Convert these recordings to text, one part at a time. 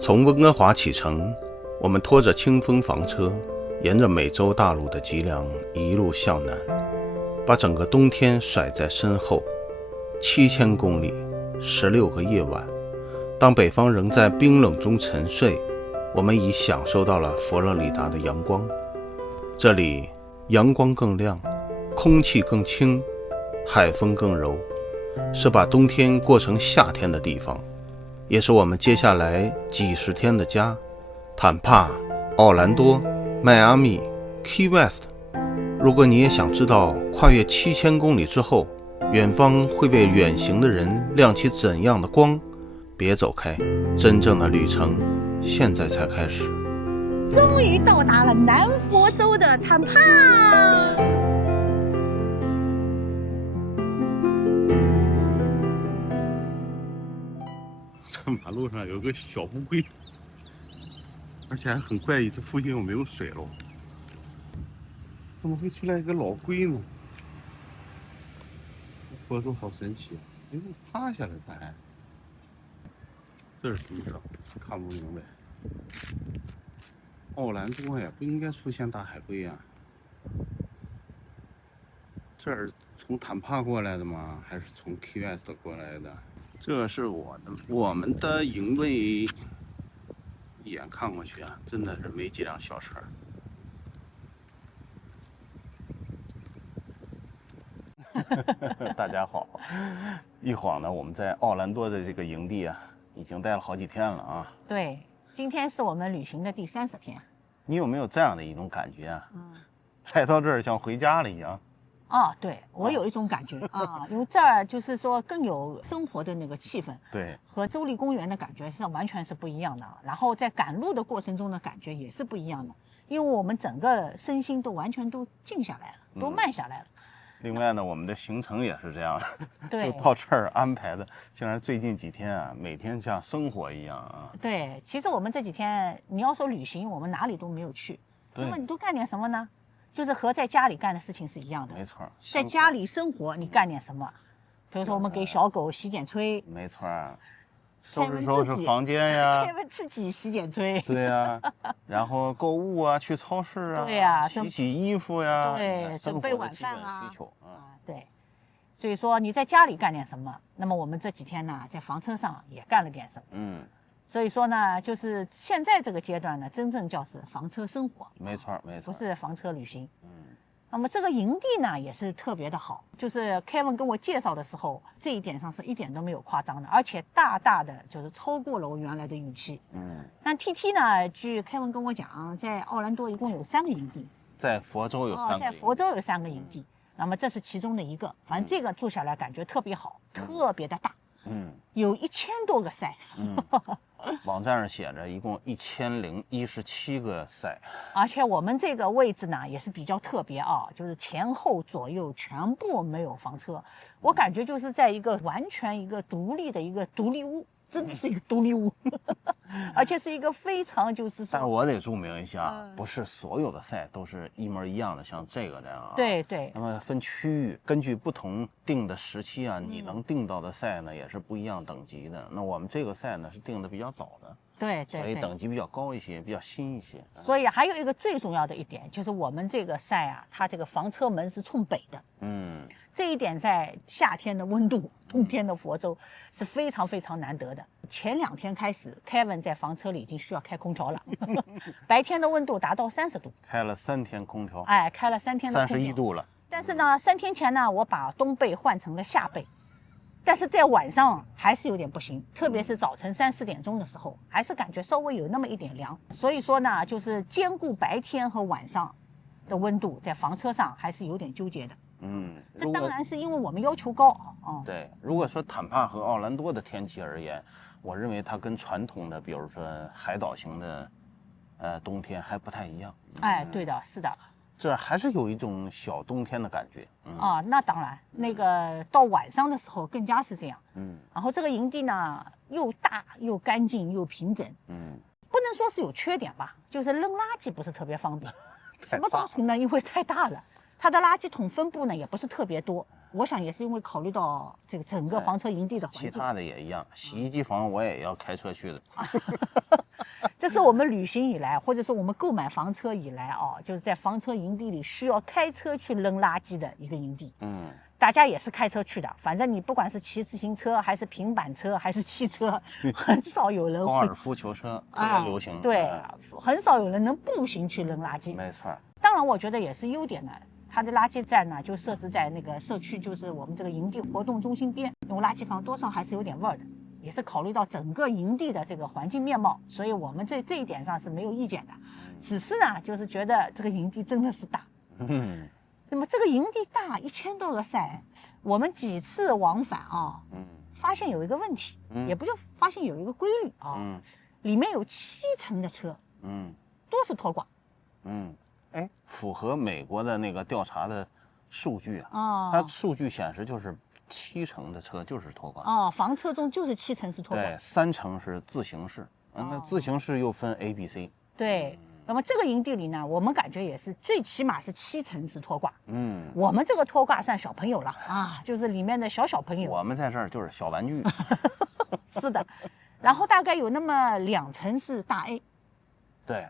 从温哥华启程，我们拖着清风房车，沿着美洲大陆的脊梁一路向南，把整个冬天甩在身后。7000公里，16个夜晚。当北方仍在冰冷中沉睡，我们已享受到了佛罗里达的阳光。这里阳光更亮，空气更清，海风更柔，是把冬天过成夏天的地方，也是我们接下来几十天的家。坦帕、奥兰多、迈阿密、Key West。如果你也想知道跨越7000公里之后，远方会为远行的人亮起怎样的光，别走开，真正的旅程现在才开始。终于到达了南佛州的坦帕。这马路上有个小乌龟，而且还很怪异，这附近又没有水喽，怎么会出来一个老龟呢？佛州好神奇啊！哎，趴下来它还，这是什么车？看不明白。奥兰多呀，不应该出现大海龟呀。这是从坦帕过来的吗？还是从 Key West 过来的？这是我们的营位，一眼看过去啊，真的是没几辆小车。大家好，一晃呢，我们在奥兰多的这个营地啊，已经待了好几天了啊。对，今天是我们旅行的第30天。你有没有这样的一种感觉啊？来到这儿像回家了一样。哦，对，我有一种感觉啊，因为这儿就是说更有生活的那个气氛，对，和州立公园的感觉是完全是不一样的。然后在赶路的过程中的感觉也是不一样的，因为我们整个身心都完全都静下来了，都慢下来了。另外呢，我们的行程也是这样，对，就到这儿安排的，竟然最近几天啊，每天像生活一样啊。对，其实我们这几天你要说旅行，我们哪里都没有去，那么你都干点什么呢？就是和在家里干的事情是一样的。没错，在家里生活，你干点什么？比如说我们给小狗洗剪吹，没错，收拾房间呀，开门自己洗剪吹，对呀，然后购物啊，去超市啊，对呀，洗衣服呀，对，准备晚饭啊，需求啊，对。所以说你在家里干点什么，那么我们这几天呢，在房车上也干了点什么。所以说呢，就是现在这个阶段呢，真正叫是房车生活。没错，没错，不是房车旅行。那么这个营地呢也是特别的好，就是 Kevin 跟我介绍的时候，这一点上是一点都没有夸张的，而且大大的就是超过了我原来的预期。那 TT 呢，据 Kevin 跟我讲，在奥兰多一共有3个营地，在佛州有3个营地。那么这是其中的一个，反正这个住下来感觉特别好，特别的大。有1000多个赛。网站上写着一共1017个赛，而且我们这个位置呢也是比较特别啊，就是前后左右全部没有房车，我感觉就是在一个完全一个独立的一个独立屋，真的是一个独立屋，而且是一个非常就是说，但我得注明一下，不是所有的赛都是一模一样的，像这个这样啊。对对。那么分区域，根据不同定的时期啊，你能定到的赛呢也是不一样等级的。那我们这个赛呢是定的比较早的，对，所以等级比较高一些，比较新一些。所以还有一个最重要的一点就是我们这个赛啊，它这个房车门是冲北的。这一点在夏天的温度，冬天的佛州是非常非常难得的。前2天开始 ，Kevin 在房车里已经需要开空调了，白天的温度达到30度，开了3天空调，开了3天的空调，31度了。但是呢，3天前呢，我把冬被换成了夏被，但是在晚上还是有点不行，特别是早晨3、4点钟的时候，还是感觉稍微有那么一点凉。所以说呢，就是兼顾白天和晚上的温度，在房车上还是有点纠结的。这当然是因为我们要求高。对，如果说坦帕和奥兰多的天气而言，我认为它跟传统的，比如说海岛型的，冬天还不太一样。对的，是的。这还是有一种小冬天的感觉。那当然，那个到晚上的时候更加是这样。然后这个营地呢，又大又干净又平整。不能说是有缺点吧，就是扔垃圾不是特别方便。什么造成呢？因为太大了。它的垃圾桶分布呢也不是特别多，我想也是因为考虑到这个整个房车营地的环境。其他的也一样，洗衣机房我也要开车去的。这是我们旅行以来，或者是我们购买房车以来啊，就是在房车营地里需要开车去扔垃圾的一个营地。大家也是开车去的，反正你不管是骑自行车，还是平板车，还是汽车，很少有人会。高尔夫球车特别流行。对，很少有人能步行去扔垃圾。没错。当然，我觉得也是优点的。它的垃圾站呢，就设置在那个社区，就是我们这个营地活动中心边，因为垃圾房多少还是有点味儿的。也是考虑到整个营地的这个环境面貌，所以我们这一点上是没有意见的。只是呢，就是觉得这个营地真的是大。那么这个营地大1000多个赛，我们几次往返啊，发现有一个问题，也不就发现有一个规律啊，里面有70%的车，都是拖挂。哎，符合美国的那个调查的数据啊，它数据显示就是70%的车就是拖挂。房车中就是70%是拖挂，对，3成是自行式。那自行式又分 A、B、C。对。那么这个营地里呢，我们感觉也是最起码是70%是拖挂。我们这个拖挂算小朋友了啊，就是里面的小朋友。我们在这儿就是小玩具。是的，然后大概有那么2成是大 A。对，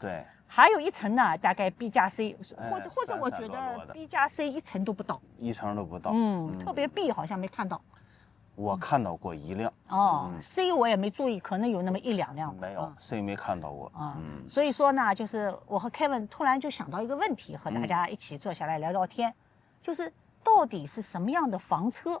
对。还有1成呢，大概 B 加 C，或者我觉得 B 加 C 1成都不到，1成都不到。特别 B 好像没看到。我看到过1辆。C 我也没注意，可能有那么1、2辆。没有，C 没看到过。所以说呢，就是我和 Kevin 突然就想到一个问题，和大家一起坐下来聊聊天，就是到底是什么样的房车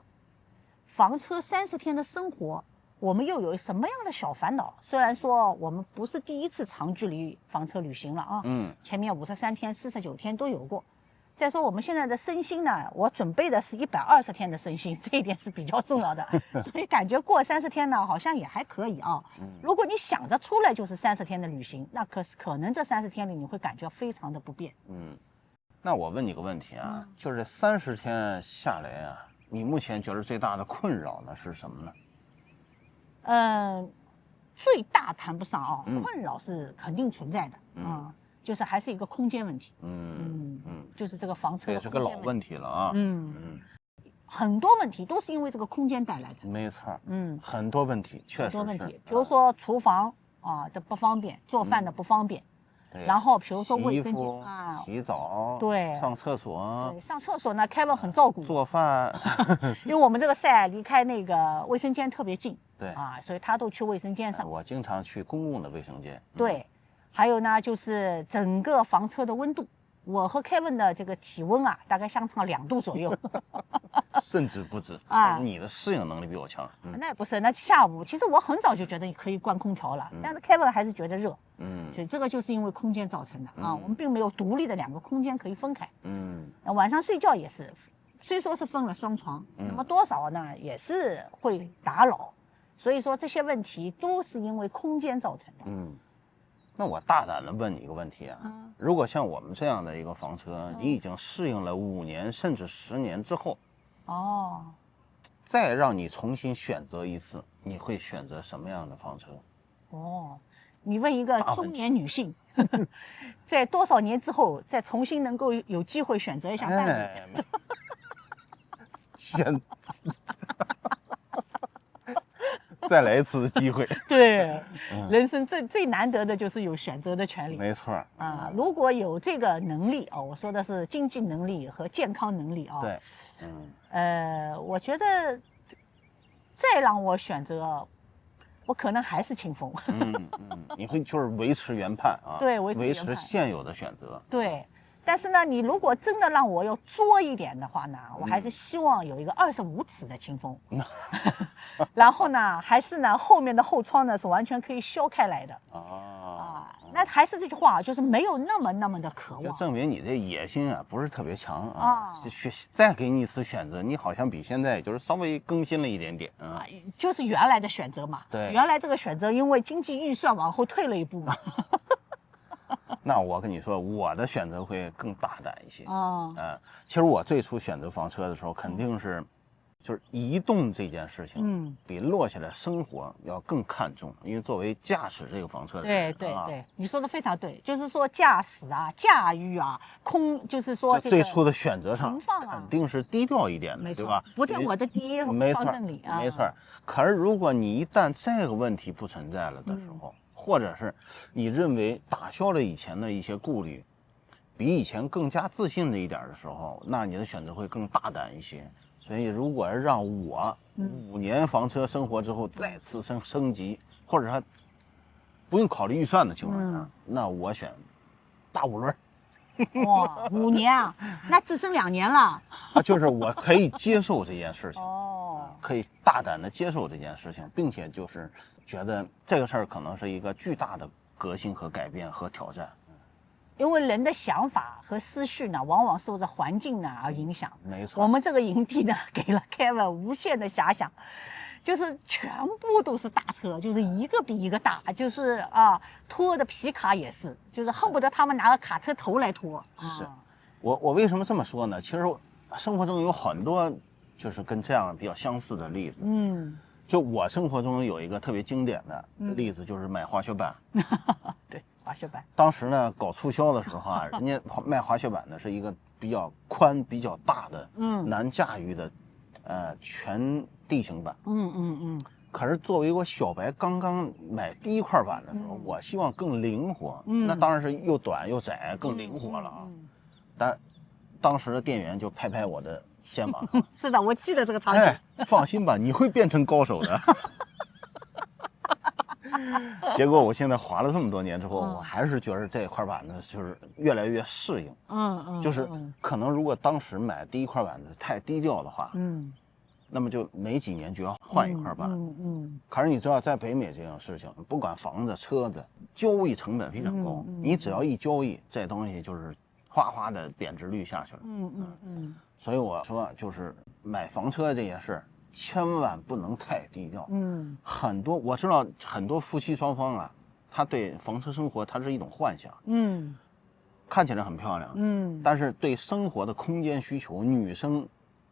30天的生活，我们又有什么样的小烦恼？虽然说我们不是第一次长距离房车旅行了啊，前面53天、49天都有过。再说我们现在的身心呢，我准备的是120天的身心，这一点是比较重要的，所以感觉过30天呢，好像也还可以啊。如果你想着出来就是30天的旅行，那可能这30天里你会感觉非常的不便。那我问你个问题啊，就是30天下来啊，你目前觉得最大的困扰呢是什么呢？最大谈不上啊，困扰是肯定存在的。就是还是一个空间问题。就是这个房车也是个老问题了啊。很多问题都是因为这个空间带来的。没错。很多问题确实是。很多问题，比如说厨房的不方便，做饭的不方便。然后比如说卫生间洗澡，对，上厕所。对，上厕所呢，Kevin很照顾。做饭。因为我们这个赛离开那个卫生间特别近。对所以他都去卫生间上。我经常去公共的卫生间。对。还有呢，就是整个房车的温度，我和 Kevin 的这个体温啊，大概相差2度左右，甚至不止你的适应能力比我强。那不是，那下午其实我很早就觉得可以关空调了，但是 Kevin 还是觉得热。所以这个就是因为空间造成的我们并没有独立的2个空间可以分开。晚上睡觉也是，虽说是分了双床，那么多少呢也是会打扰，所以说这些问题都是因为空间造成的。那我大胆的问你一个问题啊，如果像我们这样的一个房车，你已经适应了5年甚至10年之后，再让你重新选择一次，你会选择什么样的房车？你问一个中年女性，在多少年之后再重新能够有机会选择一下伴侣？选。再来一次的机会。对，人生最难得的就是有选择的权利。没错如果有这个能力我说的是经济能力和健康能力对，我觉得再让我选择，我可能还是清风。你会就是维持原判对，维持现有的选择。对。但是呢，你如果真的让我要作一点的话呢，我还是希望有一个25尺的清风，然后呢，还是呢后面的后窗呢是完全可以削开来的。那还是这句话，就是没有那么的渴望，就证明你这野心不是特别强再给你一次选择，你好像比现在就是稍微更新了一点点就是原来的选择嘛。对，原来这个选择因为经济预算往后退了一步嘛。那我跟你说，我的选择会更大胆一些。其实我最初选择房车的时候，肯定是就是移动这件事情，比落下来生活要更看重，因为作为驾驶这个房车的人，对，你说的非常对，就是说驾驶啊、驾驭啊、就是说最初的选择上肯定是低调一点的，对吧？不在我的第一方阵里啊，没错。可是如果你一旦这个问题不存在了的时候，或者是你认为打消了以前的一些顾虑，比以前更加自信的一点的时候，那你的选择会更大胆一些。所以，如果让我5年房车生活之后再次升级，或者还不用考虑预算的情况下，那我选大5轮。哇，5年啊，那只剩2年了。就是我可以接受这件事情，可以大胆的接受这件事情，并且就是觉得这个事儿可能是一个巨大的革新和改变和挑战。因为人的想法和思绪呢，往往受着环境呢而影响。没错，我们这个营地呢，给了 Kevin 无限的遐想，就是全部都是大车，就是一个比一个大，就是拖的皮卡也是，就是恨不得他们拿个卡车头来拖。是，我为什么这么说呢？其实生活中有很多就是跟这样比较相似的例子。就我生活中有一个特别经典的例子，就是买滑雪板。对。滑雪板，当时呢搞促销的时候啊，人家卖滑雪板的是一个比较宽、比较大的，难驾驭的，全地形板。可是作为我小白刚刚买第一块板的时候，我希望更灵活，那当然是又短又窄，更灵活了啊。但当时的店员就拍拍我的肩膀，是的，我记得这个场景。放心吧，你会变成高手的。结果我现在滑了这么多年之后，我还是觉得这块板子就是越来越适应。就是可能如果当时买第一块板子太低调的话，那么就没几年就要换一块板。可是你知道，在北美这种事情，不管房子、车子，交易成本非常高，你只要一交易，这东西就是哗哗的贬值率下去了。所以我说，就是买房车这件事，千万不能太低调。我知道很多夫妻双方啊，他对房车生活它是一种幻想。看起来很漂亮。但是对生活的空间需求，女生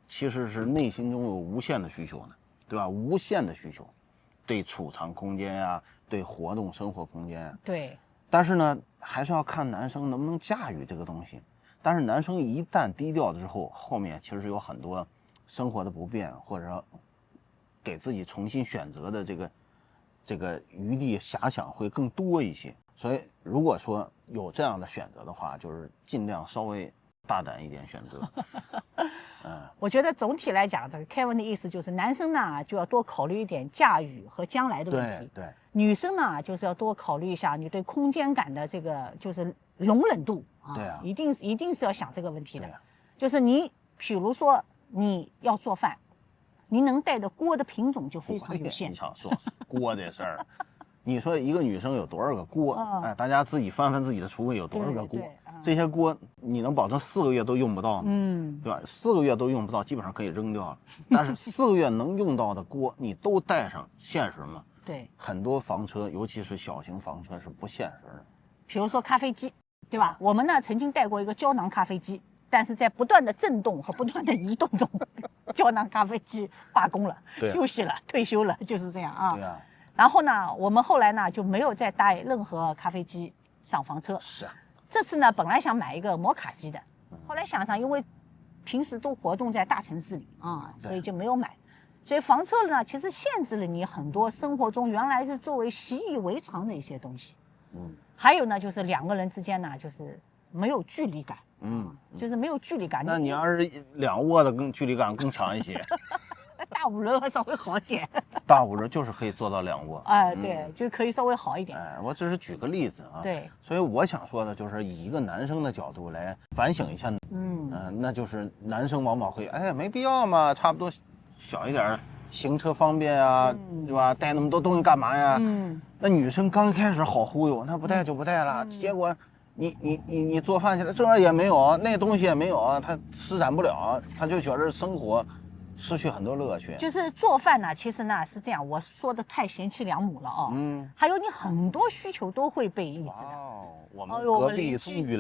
其实是内心中有无限的需求的，对吧？无限的需求，对储藏空间呀，对活动生活空间呀。对。但是呢，还是要看男生能不能驾驭这个东西。但是男生一旦低调之后，后面其实有很多生活的不便，或者说给自己重新选择的这个余地遐想会更多一些。所以如果说有这样的选择的话，就是尽量稍微大胆一点选择。我觉得总体来讲，这个 Kevin 的意思就是，男生呢就要多考虑一点驾驭和将来的问题。对。女生呢就是要多考虑一下你对空间感的这个就是容忍度啊。对啊。一定是要想这个问题的。就是你比如说你要做饭，你能带的锅的品种就非常有限。你想说锅这事儿，你说一个女生有多少个锅？大家自己翻翻自己的橱柜有多少个锅？这些锅你能保证4个月都用不到吗？对吧？4个月都用不到，基本上可以扔掉了。但是4个月能用到的锅，你都带上，现实吗？对，很多房车，尤其是小型房车是不现实的。比如说咖啡机，对吧？我们呢曾经带过一个胶囊咖啡机，但是在不断的震动和不断的移动中，胶囊咖啡机罢工了，休息了，退休了，就是这样啊。对啊。然后呢，我们后来呢就没有再带任何咖啡机上房车。是啊。这次呢，本来想买一个摩卡机的，后来想想，因为平时都活动在大城市里啊，所以就没有买。所以房车呢，其实限制了你很多生活中原来是作为习以为常的一些东西。还有呢，就是2个人之间呢，就是没有距离感。就是没有距离感。那你要是2卧的，更距离感更强一些。大5轮稍微好一点。大5轮就是可以做到2卧。对，就可以稍微好一点。我只是举个例子啊。对。所以我想说的就是以一个男生的角度来反省一下。那就是男生往往会，没必要嘛，差不多小一点，行车方便啊，对吧？带那么多东西干嘛呀？那女生刚开始好忽悠，那不带就不带了，结果你做饭去了，这也没有，那东西也没有，她施展不了，她就觉得生活失去很多乐趣。就是做饭呢，其实呢是这样，我说的太贤妻良母了啊。还有你很多需求都会被抑制的。我们隔壁终于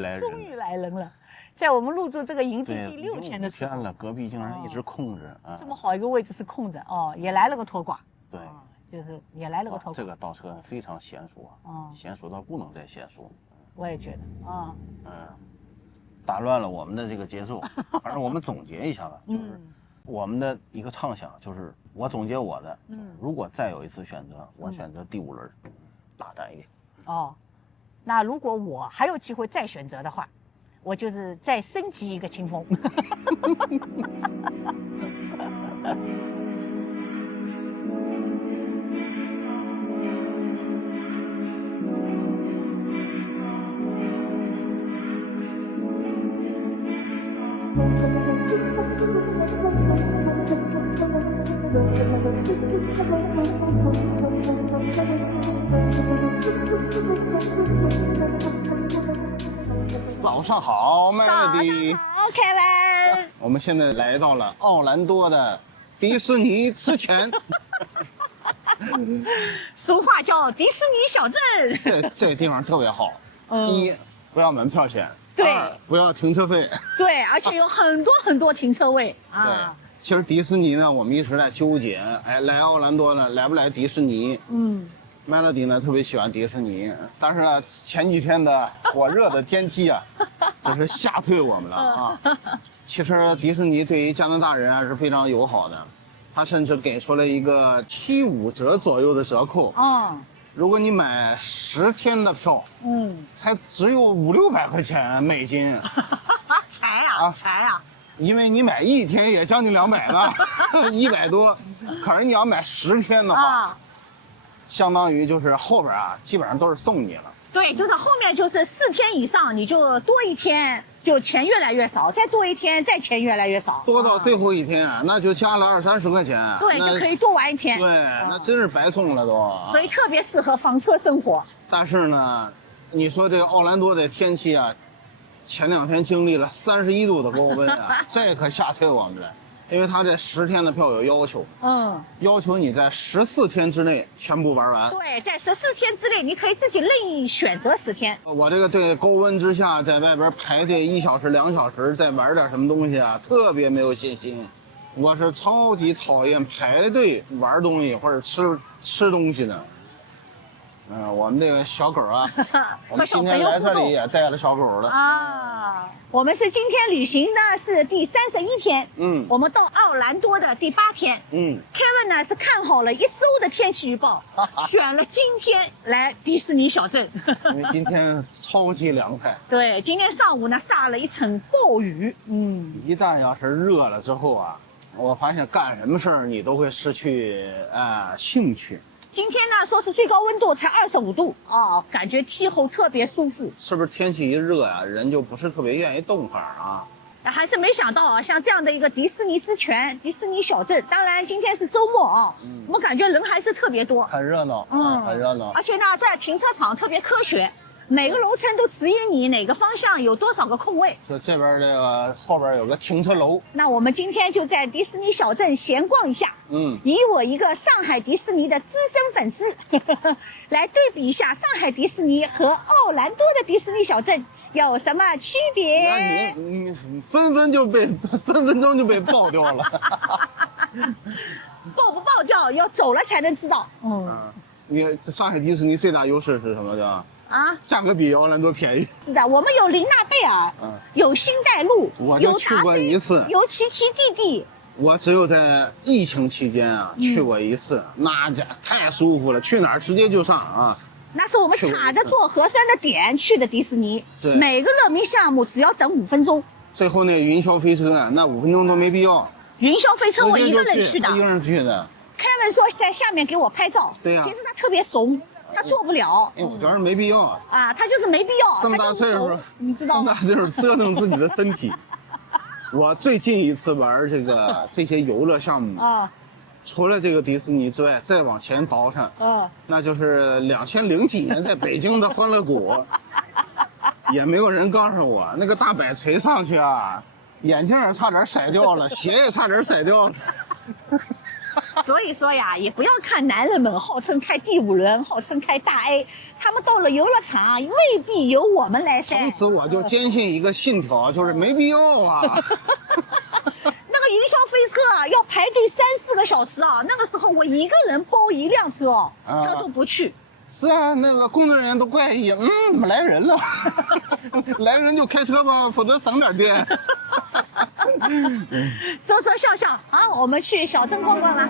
来人了。在我们入住这个营地对，第6天的时候了，隔壁竟然一直空着啊！这么好一个位置是空着哦，也来了个拖挂。对，就是也来了个拖挂。这个倒车非常娴熟啊，娴熟到不能再娴熟。我也觉得啊，打乱了我们的这个节奏。反正我们总结一下吧，就是我们的一个畅想，就是我总结我的，如果再有一次选择，我选择第5轮，大胆一点。哦，那如果我还有机会再选择的话，我就是再升级一个清风。早上好，Melody。好 ，Kevin。我们现在来到了奥兰多的迪士尼之前。俗话叫迪士尼小镇。这地方特别好。一，不要门票钱。对。2，不要停车费。对，而且有很多很多停车位啊。对。其实迪士尼呢，我们一直在纠结，哎，来奥兰多呢，来不来迪士尼？Melody 呢特别喜欢迪士尼，但是呢前几天的火热的天气啊，真是吓退我们了啊！其实迪士尼对于加拿大人还是非常友好的，他甚至给出了一个75折左右的折扣。如果你买10天的票，才只有500-600块钱美金。才啊！因为你买1天也将近200了，100多。可是你要买10天的话，相当于就是后边啊，基本上都是送你了。对，就是后面就是4天以上，你就多1天，就钱越来越少；再多1天，再钱越来越少。多到最后1天，那就加了20-30块钱。对，就可以多玩1天。对，那真是白送了都。所以特别适合房车生活。但是呢，你说这个奥兰多的天气啊，前2天经历了31度的高温啊，这可吓退我们了。因为他这10天的票有要求，要求你在14天之内全部玩完。对，在14天之内，你可以自己任意选择10天。我这个对高温之下在外边排队1小时、2小时，再玩点什么东西啊，特别没有信心。我是超级讨厌排队玩东西或者吃东西的。我们这个小狗啊，我们今天来这里也带了小狗了啊。我们是今天旅行呢是第31天，我们到奥兰多的第8天，Kevin 呢是看好了1周的天气预报，选了今天来迪士尼小镇，因为今天超级凉快。对，今天上午呢下了一层暴雨，一旦要是热了之后啊，我发现干什么事儿你都会失去兴趣。今天呢，说是最高温度才25度啊，感觉气候特别舒服。是不是天气一热呀，人就不是特别愿意动会儿啊？还是没想到啊，像这样的一个迪士尼之泉、迪士尼小镇，当然今天是周末啊，我们感觉人还是特别多，很热闹，很热闹。而且呢，在停车场特别科学，每个楼层都指引你哪个方向有多少个空位。说这边这个后边有个停车楼。那我们今天就在迪士尼小镇闲逛一下。以我一个上海迪士尼的资深粉丝来对比一下上海迪士尼和奥兰多的迪士尼小镇有什么区别。那你分分钟就被爆掉了。爆不爆掉要走了才能知道。你上海迪士尼最大优势是什么？价格比奥兰多便宜。是的，我们有琳娜贝尔，有星黛露，我就去过1次，有奇奇弟弟。我只有在疫情期间啊去过1次，那家太舒服了，去哪儿直接就上啊。那是我们卡着做核酸的点去的迪士尼，对，每个乐迷项目只要等5分钟。最后那个云霄飞车啊，那5分钟都没必要。云霄飞车我一个人去的，一个人去的。Kevin 说在下面给我拍照，对呀，其实他特别怂。他做不了，我觉得没必要啊，他就是没必要。这么大岁数，你知道吗？这么大岁数折腾自己的身体。我最近一次玩这些游乐项目啊，除了这个迪士尼之外，再往前倒上，那就是2000几年在北京的欢乐谷，也没有人告诉我那个大摆锤上去啊，眼镜差点甩掉了，鞋也差点甩掉了。所以说呀，也不要看男人们号称开第5轮，号称开大 A， 他们到了游乐场未必由我们来塞。从此我就坚信一个信条，就是没必要啊。那个云霄飞车要排队3、4个小时啊，那个时候我一个人包1辆车哦，他都不去。是啊，那个工作人员都怪异，怎么来人了？来人就开车吧，否则省点电。说说笑笑啊，我们去小镇逛逛吧。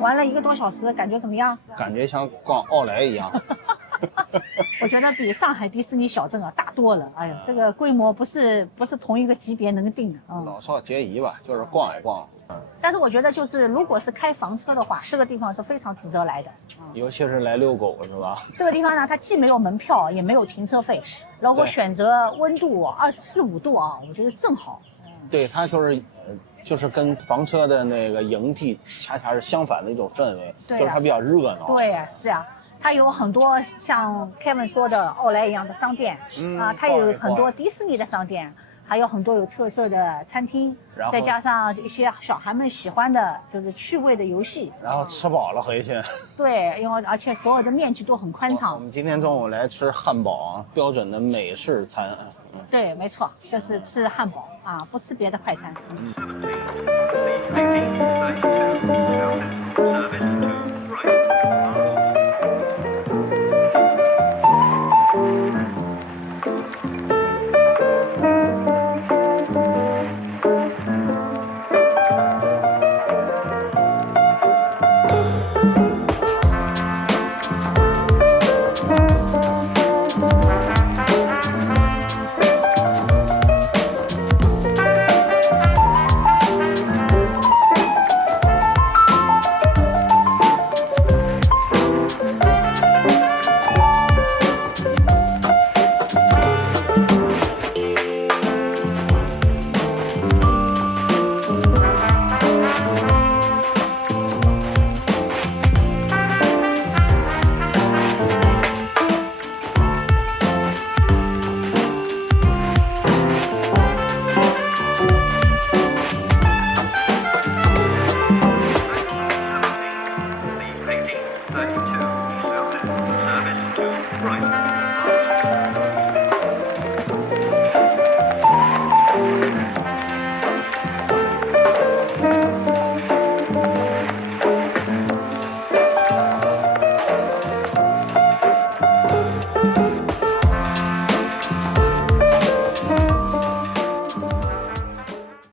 玩了1个多小时，感觉怎么样？感觉像逛奥莱一样。我觉得比上海迪士尼小镇大多了。哎呀，这个规模不是同一个级别能定的。老少皆宜吧，就是逛一逛。但是我觉得就是如果是开房车的话，这个地方是非常值得来的。尤其是来遛狗是吧？这个地方呢，它既没有门票，也没有停车费，然后选择温度24、5度啊，我觉得正好。对，它就是跟房车的那个营地恰恰是相反的一种氛围，就是它比较热闹。对呀，是啊。它有很多像 Kevin 说的奥莱一样的商店，它有很多迪士尼的商店，还有很多有特色的餐厅，再加上一些小孩们喜欢的就是趣味的游戏。然后吃饱了回去。对，因为而且所有的面积都很宽敞。我们今天中午来吃汉堡，标准的美式餐。对，没错，就是吃汉堡不吃别的快餐。